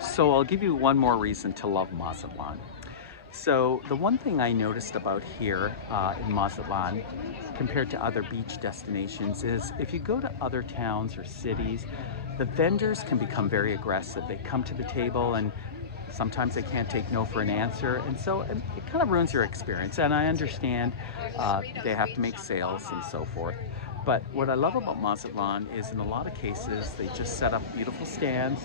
So I'll give you one more reason to love Mazatlan. So the one thing I noticed about here in Mazatlan compared to other beach destinations is if you go to other towns or cities, the vendors can become very aggressive. They come to the table and sometimes they can't take no for an answer, and so it kind of ruins your experience. And I understand they have to make sales and so forth. But what I love about Mazatlan is in a lot of cases, they just set up beautiful stands.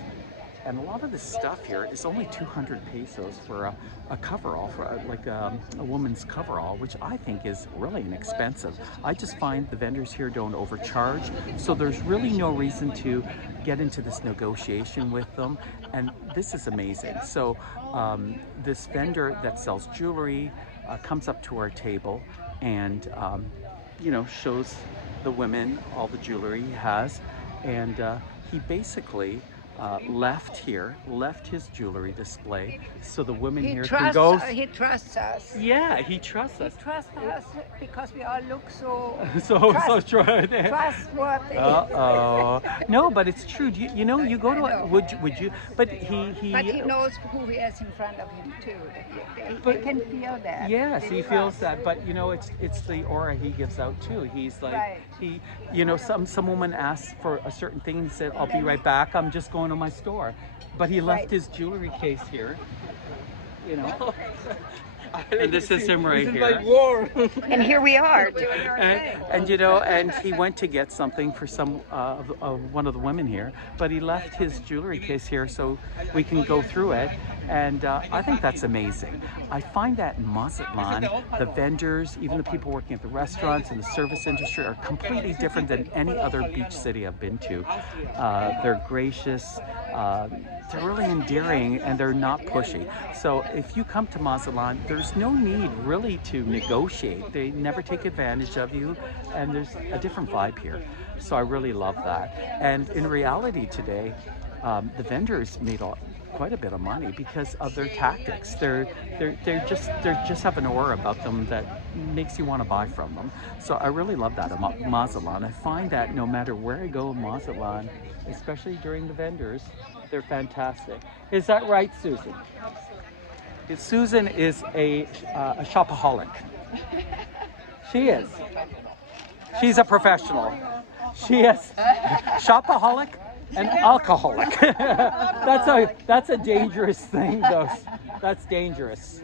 And a lot of this stuff here is only 200 pesos for a coverall, for a woman's coverall, which I think is really inexpensive. I just find the vendors here don't overcharge, so there's really no reason to get into this negotiation with them. And this is amazing. So this vendor that sells jewelry comes up to our table and shows the women all the jewelry he has, and he basically left his jewelry display so the women here can go. He trusts us. Yeah, he trusts us. He trusts us because we all look so trustworthy. No, but it's true. You go to would you? But he. But he knows who he has in front of him too. He can feel that. Yes, he feels that. But it's the aura he gives out too. He's like right. some woman asks for a certain thing and he said, "I'll be right back. I'm just going to my store," but he left his jewelry case here. And this is him right here. And here we are doing our thing. And he went to get something for some one of the women here, but he left his jewelry case here so we can go through it. And I think that's amazing. I find that in Mazatlan, the vendors, even the people working at the restaurants and the service industry are completely different than any other beach city I've been to. They're gracious, they're really endearing, and they're not pushy. So if you come to Mazatlan, there's no need really to negotiate. They never take advantage of you, and there's a different vibe here. So I really love that. And in reality today, the vendors made quite a bit of money because of their tactics. They just have an aura about them that makes you want to buy from them. So I really love that about Mazatlan. I find that no matter where I go in Mazatlan, especially during the vendors, they're fantastic. Is that right, Susan? Susan is a shopaholic. She is. She's a professional. She is shopaholic and alcoholic. That's a dangerous thing, though. That's dangerous.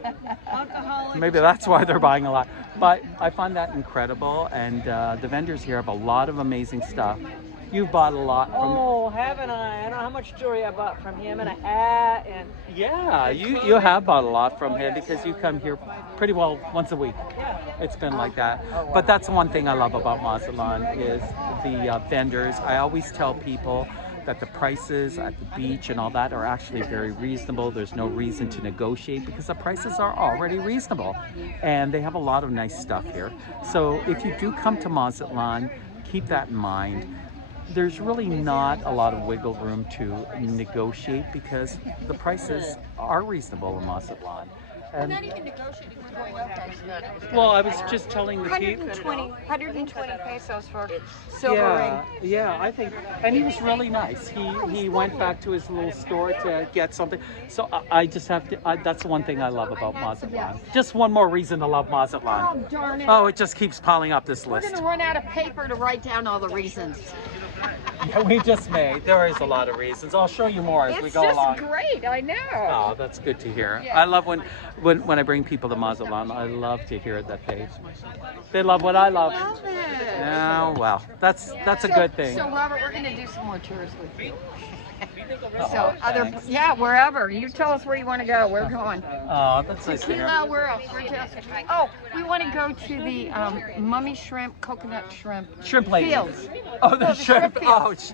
Maybe that's why they're buying a lot. But I find that incredible, and the vendors here have a lot of amazing stuff. You've bought a lot from. Oh, haven't I? I don't know how much jewelry I bought from him, and a hat, and. Yeah, you have bought a lot from him because you come here pretty well once a week. It's been like that. But that's one thing I love about Mazatlan is the vendors. I always tell people that the prices at the beach and all that are actually very reasonable. There's no reason to negotiate because the prices are already reasonable. And they have a lot of nice stuff here. So if you do come to Mazatlan, keep that in mind. There's really not a lot of wiggle room to negotiate because the prices are reasonable in Mazatlan. We're not even negotiating, we're going up on it. Well, I was just telling the people. 120 pesos for silver ring. Yeah, I think, and he was really nice. He went back to his little store to get something. So I just have to, that's the one thing I love about Mazatlan. Just one more reason to love Mazatlan. Oh, darn it. Oh, it just keeps piling up this We're list. going to run out of paper to write down all the reasons. Yeah, we just may. There is a lot of reasons. I'll show you more as we go along. It's just great, I know. Oh, that's good to hear. Yeah. I love when I bring people to Mazatlan, I love to hear that they love what I love. Love it. Oh, well, that's a good thing. So Robert, we're going to do some more tours with you. Thanks. Wherever. You tell us where you want to go. We're going. Oh, that's nice to hear. Tequila, where else? Oh, we want to go to the mummy shrimp, coconut shrimp. Shrimp lady. Fields. Oh, the shrimp. fields.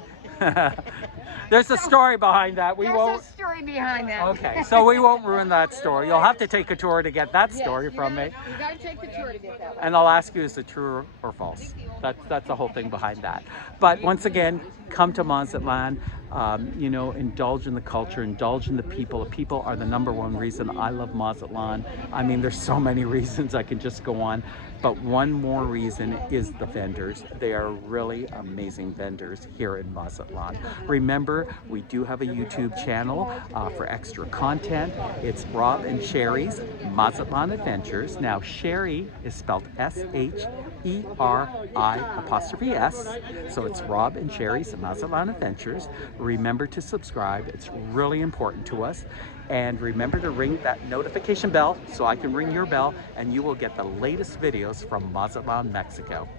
There's a story behind that. We There's won't. a story behind that. Okay, so we won't ruin that story. You'll have to take a tour to get that story from me. You got to take the tour to get that one. And I'll ask you, is it true or false? That's the whole thing behind that. But once again, come to Mazatlan. you know, indulge in the culture, indulge in the people. The people are the #1 reason I love Mazatlan. I mean, there's so many reasons, I can just go on. But one more reason is the vendors. They are really amazing vendors here in Mazatlan. Remember, we do have a YouTube channel for extra content. It's Rob and Sherry's Mazatlan Adventures. Now, Sherry is spelled S-H-E-R-I''S. So it's Rob and Sherry's Mazatlan Adventures. Remember to subscribe. It's really important to us. And remember to ring that notification bell so I can ring your bell and you will get the latest videos from Mazatlan, Mexico.